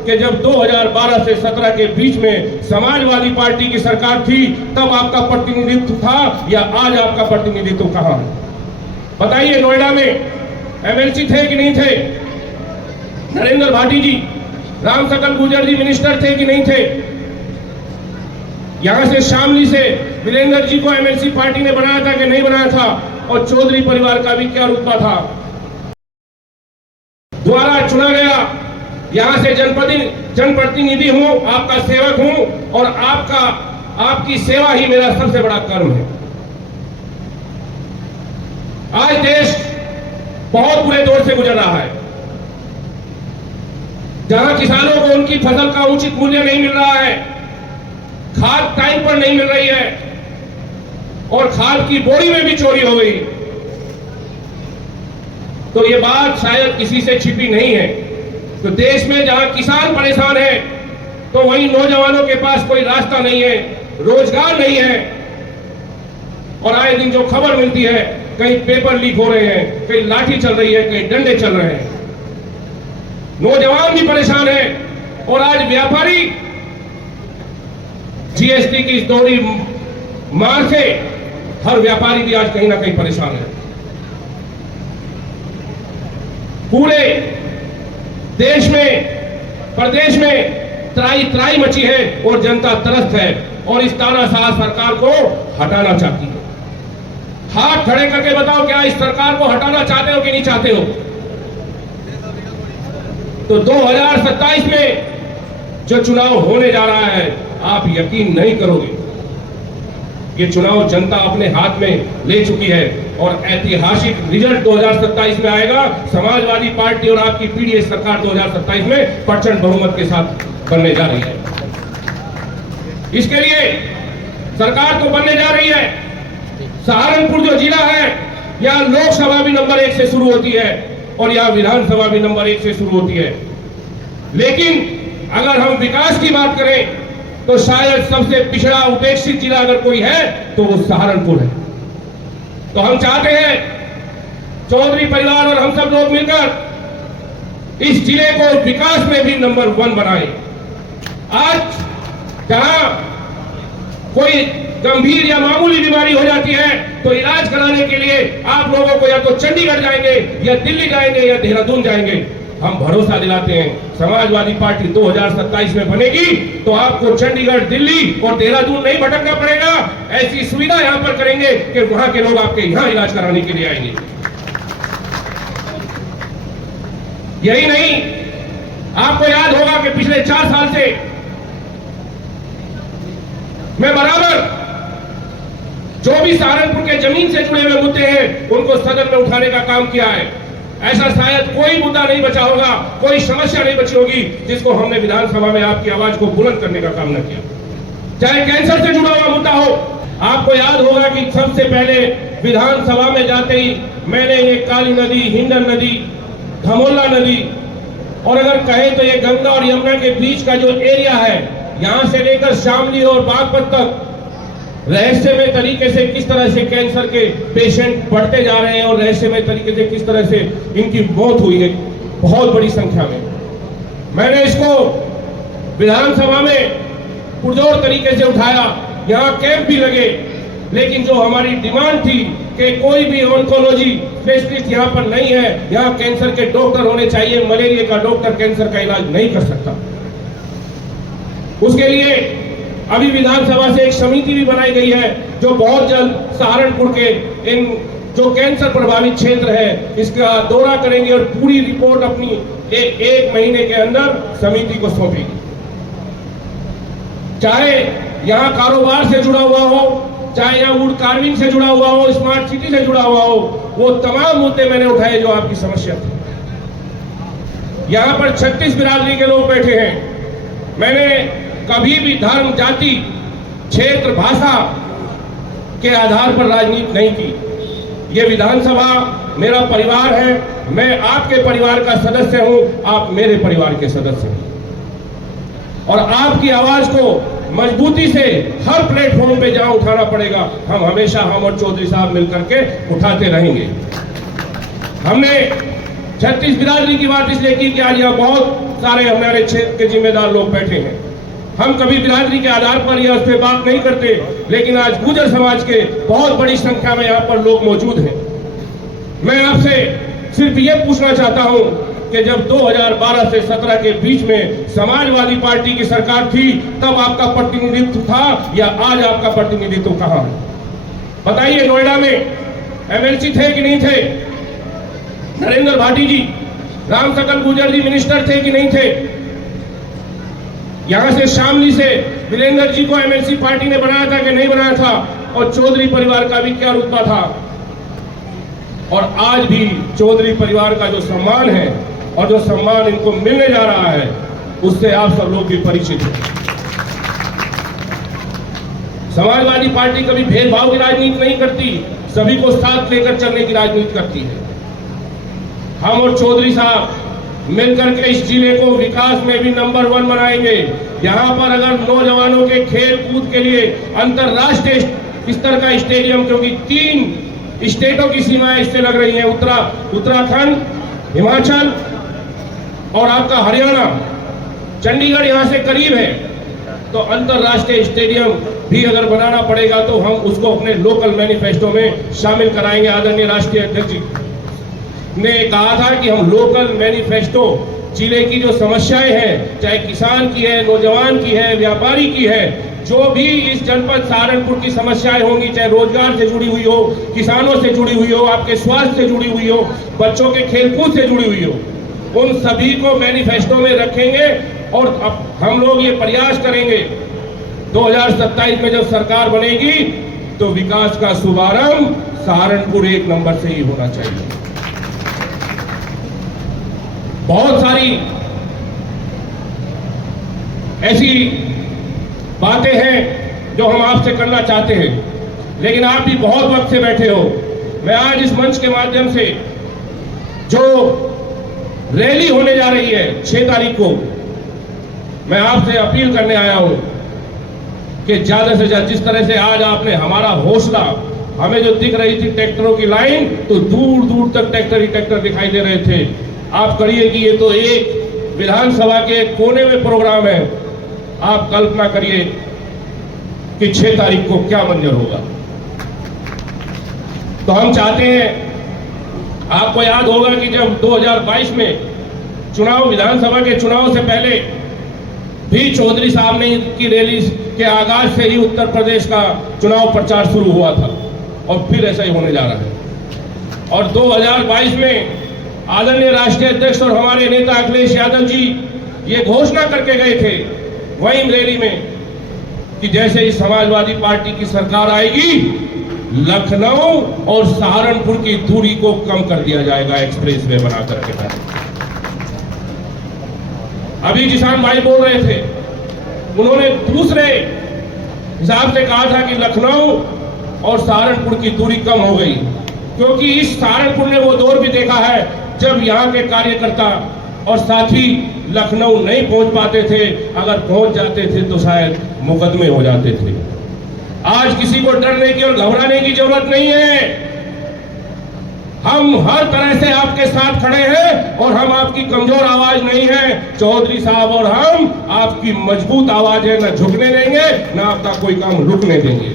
कि जब 2012 से 17 के बीच में समाजवादी पार्टी की सरकार थी तब आपका प्रतिनिधित्व था या आज आपका प्रतिनिधित्व कहां है? बताइए, नोएडा में एमएलसी थे कि नहीं थे? नरेंद्र भाटी जी, राम सकल गुर्जर जी मिनिस्टर थे कि नहीं थे? यहां से शामली से वीरेंद्र जी को एमएलसी पार्टी ने बनाया था कि नहीं बनाया था? और चौधरी परिवार का भी क्या रुतबा था? द्वारा चुना गया, यहां से जनप्रतिनिधि हूं, आपका सेवक हूं और आपकी सेवा ही मेरा सबसे बड़ा कर्म है। आज देश बहुत बुरे दौर से गुजर रहा है, जहां किसानों को उनकी फसल का उचित मूल्य नहीं मिल रहा है, खाद टाइम पर नहीं मिल रही है और खाद की बोरी में भी चोरी हो गई। तो ये बात शायद किसी से छिपी नहीं है। तो देश में जहां किसान परेशान है तो वहीं नौजवानों के पास कोई रास्ता नहीं है, रोजगार नहीं है। और आए दिन जो खबर मिलती है, कहीं पेपर लीक हो रहे हैं, कहीं लाठी चल रही है, कहीं डंडे चल रहे हैं। नौजवान भी परेशान है और आज व्यापारी जीएसटी की इस दोहरी मार से हर व्यापारी भी आज कहीं ना कहीं परेशान है। पूरे देश में, प्रदेश में त्राई मची है और जनता त्रस्त है और इस तानाशाह सरकार को हटाना चाहती है। हाथ खड़े करके बताओ, क्या इस सरकार को हटाना चाहते हो कि नहीं चाहते हो? तो 2027 में जो चुनाव होने जा रहा है, आप यकीन नहीं करोगे, ये चुनाव जनता अपने हाथ में ले चुकी है और ऐतिहासिक रिजल्ट 2027 में आएगा। समाजवादी पार्टी और आपकी पीडीएस सरकार 2027 में प्रचंड बहुमत के साथ बनने जा रही है। इसके लिए सरकार तो बनने जा रही है। सहारनपुर जो जिला है, यहाँ लोकसभा भी नंबर 1 से शुरू होती है और यहाँ विधानसभा भी नंबर 1 से शुरू होती है। लेकिन अगर हम विकास की बात करें तो शायद सबसे पिछड़ा उपेक्षित जिला अगर कोई है तो वो सहारनपुर है। तो हम चाहते हैं चौधरी परिवार और हम सब लोग मिलकर इस जिले को विकास में भी नंबर 1 बनाएं। आज जहां कोई गंभीर या मामूली बीमारी हो जाती है तो इलाज कराने के लिए आप लोगों को या तो चंडीगढ़ जाएंगे या दिल्ली जाएंगे या देहरादून जाएंगे। हम भरोसा दिलाते हैं, समाजवादी पार्टी 2027 में बनेगी तो आपको चंडीगढ़, दिल्ली और देहरादून नहीं भटकना पड़ेगा। ऐसी सुविधा यहां पर करेंगे कि वहां के लोग आपके यहां इलाज कराने के लिए आएंगे। यही नहीं, आपको याद होगा कि पिछले 4 साल से मैं बराबर जो भी सहारनपुर के जमीन से जुड़े हुए मुद्दे हैं उनको सदन में उठाने का काम किया है। ऐसा शायद कोई मुद्दा नहीं बचा होगा, कोई समस्या नहीं बची होगी जिसको हमने विधानसभा में आपकी आवाज को बुलंद करने का काम न किया। चाहे कैंसर से जुड़ा हुआ मुद्दा हो, आपको याद होगा कि सबसे पहले विधानसभा में जाते ही मैंने ये काली नदी, हिंडन नदी, धमोला नदी और अगर कहें तो ये गंगा और यमुना के बीच का जो एरिया है, यहां से लेकर शामली और बागपत तक रहस्यमय तरीके से किस तरह से कैंसर के पेशेंट बढ़ते जा रहे हैं और रहस्यमय तरीके से किस तरह से इनकी मौत हुई है बहुत बड़ी संख्या में। मैंने इसको विधानसभा में पुरजोर तरीके से उठाया, यहाँ कैंप भी लगे, लेकिन जो हमारी डिमांड थी कि कोई भी ऑन्कोलॉजी स्पेशलिस्ट यहाँ पर नहीं है, यहाँ कैंसर के डॉक्टर होने चाहिए, मलेरिया का डॉक्टर कैंसर का इलाज नहीं कर सकता। उसके लिए अभी विधानसभा से एक समिति भी बनाई गई है जो बहुत जल्द सहारनपुर के इन जो कैंसर प्रभावित क्षेत्र है इसका दौरा करेंगे और पूरी रिपोर्ट अपनी एक महीने के अंदर समिति को सौंपेगी। चाहे यहाँ कारोबार से जुड़ा हुआ हो, चाहे यहाँ वुड कार्विंग से जुड़ा हुआ हो, स्मार्ट सिटी से जुड़ा हुआ हो, वो तमाम मुद्दे मैंने उठाए जो आपकी समस्या थी। यहाँ पर 36 बिरादरी के लोग बैठे हैं। मैंने कभी भी धर्म, जाति, क्षेत्र, भाषा के आधार पर राजनीति नहीं की। ये विधानसभा मेरा परिवार है, मैं आपके परिवार का सदस्य हूं, आप मेरे परिवार के सदस्य हैं और आपकी आवाज को मजबूती से हर प्लेटफॉर्म पे जहां उठाना पड़ेगा हम हमेशा, हम और चौधरी साहब मिलकर के उठाते रहेंगे। हमने 36 बिरादरी की बात इसलिए की कि आज यहाँ बहुत सारे हमारे क्षेत्र के जिम्मेदार लोग बैठे हैं। हम कभी बिरादरी के आधार पर या उस पर बात नहीं करते, लेकिन आज गुर्जर समाज के बहुत बड़ी संख्या में यहाँ पर लोग मौजूद हैं। मैं आपसे सिर्फ ये पूछना चाहता हूं कि जब 2012 से 17 के बीच में समाजवादी पार्टी की सरकार थी, तब आपका प्रतिनिधित्व था या आज आपका प्रतिनिधित्व कहां है? बताइए। नोएडा में एमएलसी थे कि नहीं थे? नरेंद्र भाटी जी, राम सकल गुर्जर जी मिनिस्टर थे कि नहीं थे? यहां से शामली से वीरेंद्र जी को एमएलसी पार्टी ने बनाया था कि नहीं बनाया था? और चौधरी परिवार का भी क्या रुतबा था? और आज भी चौधरी परिवार का जो सम्मान है और जो सम्मान इनको मिलने जा रहा है, उससे आप सब लोग भी परिचित हैं। समाजवादी पार्टी कभी भेदभाव की राजनीति नहीं करती, सभी को साथ लेकर चलने की राजनीति करती है। हम और चौधरी साहब मिलकर के इस जिले को विकास में भी नंबर 1 बनाएंगे। यहाँ पर अगर नौजवानों के खेल कूद के लिए अंतरराष्ट्रीय स्तर का स्टेडियम, क्योंकि 3 स्टेटों की सीमाएं इससे लग रही हैं, उत्तराखंड, हिमाचल और आपका हरियाणा, चंडीगढ़ यहाँ से करीब है, तो अंतरराष्ट्रीय स्टेडियम भी अगर बनाना पड़ेगा तो हम उसको अपने लोकल मैनिफेस्टो में शामिल कराएंगे। आदरणीय राष्ट्रीय अध्यक्ष ने कहा था कि हम लोकल मैनिफेस्टो जिले की जो समस्याएं हैं, चाहे किसान की है, नौजवान की है, व्यापारी की है, जो भी इस जनपद सहारनपुर की समस्याएं होंगी, चाहे रोजगार से जुड़ी हुई हो, किसानों से जुड़ी हुई हो, आपके स्वास्थ्य से जुड़ी हुई हो, बच्चों के खेलकूद से जुड़ी हुई हो, उन सभी को मैनिफेस्टो में रखेंगे। और अब हम लोग ये प्रयास करेंगे 2027 में जब सरकार बनेगी तो विकास का शुभारंभ सहारनपुर 1 नंबर से ही होना चाहिए। बहुत सारी ऐसी बातें हैं जो हम आपसे करना चाहते हैं, लेकिन आप भी बहुत वक्त से बैठे हो। मैं आज इस मंच के माध्यम से जो रैली होने जा रही है 6 तारीख को, मैं आपसे अपील करने आया हूं कि ज्यादा से ज्यादा, जिस तरह से आज आपने हमारा हौसला, हमें जो दिख रही थी ट्रैक्टरों की लाइन, तो दूर दूर तक ट्रैक्टर ही ट्रैक्टर दिखाई दे रहे थे। आप करिए कि ये तो एक विधानसभा के कोने में प्रोग्राम है। आप कल्पना करिए कि 6 तारीख को क्या मंजर होगा। तो हम चाहते हैं, आपको याद होगा कि जब 2022 में चुनाव, विधानसभा के चुनाव से पहले भी चौधरी साहब ने की रैली के आगाज से ही उत्तर प्रदेश का चुनाव प्रचार शुरू हुआ था, और फिर ऐसा ही होने जा रहा है। और 2022 में आदरणीय राष्ट्रीय अध्यक्ष और हमारे नेता अखिलेश यादव जी ये घोषणा करके गए थे वहीं रैली में कि जैसे ही समाजवादी पार्टी की सरकार आएगी, लखनऊ और सहारनपुर की दूरी को कम कर दिया जाएगा एक्सप्रेस वे बना करके। अभी किसान भाई बोल रहे थे, उन्होंने दूसरे हिसाब से कहा था कि लखनऊ और सहारनपुर की दूरी कम हो गई, क्योंकि इस सहारनपुर ने वो दौर भी देखा है जब यहाँ के कार्यकर्ता और साथी लखनऊ नहीं पहुंच पाते थे, अगर पहुंच जाते थे तो शायद मुकदमे हो जाते थे। आज किसी को डरने की और घबराने की जरूरत नहीं है। हम हर तरह से आपके साथ खड़े हैं और हम आपकी कमजोर आवाज नहीं है। चौधरी साहब और हम आपकी मजबूत आवाज है, न झुकने देंगे, न आपका कोई काम रुकने देंगे।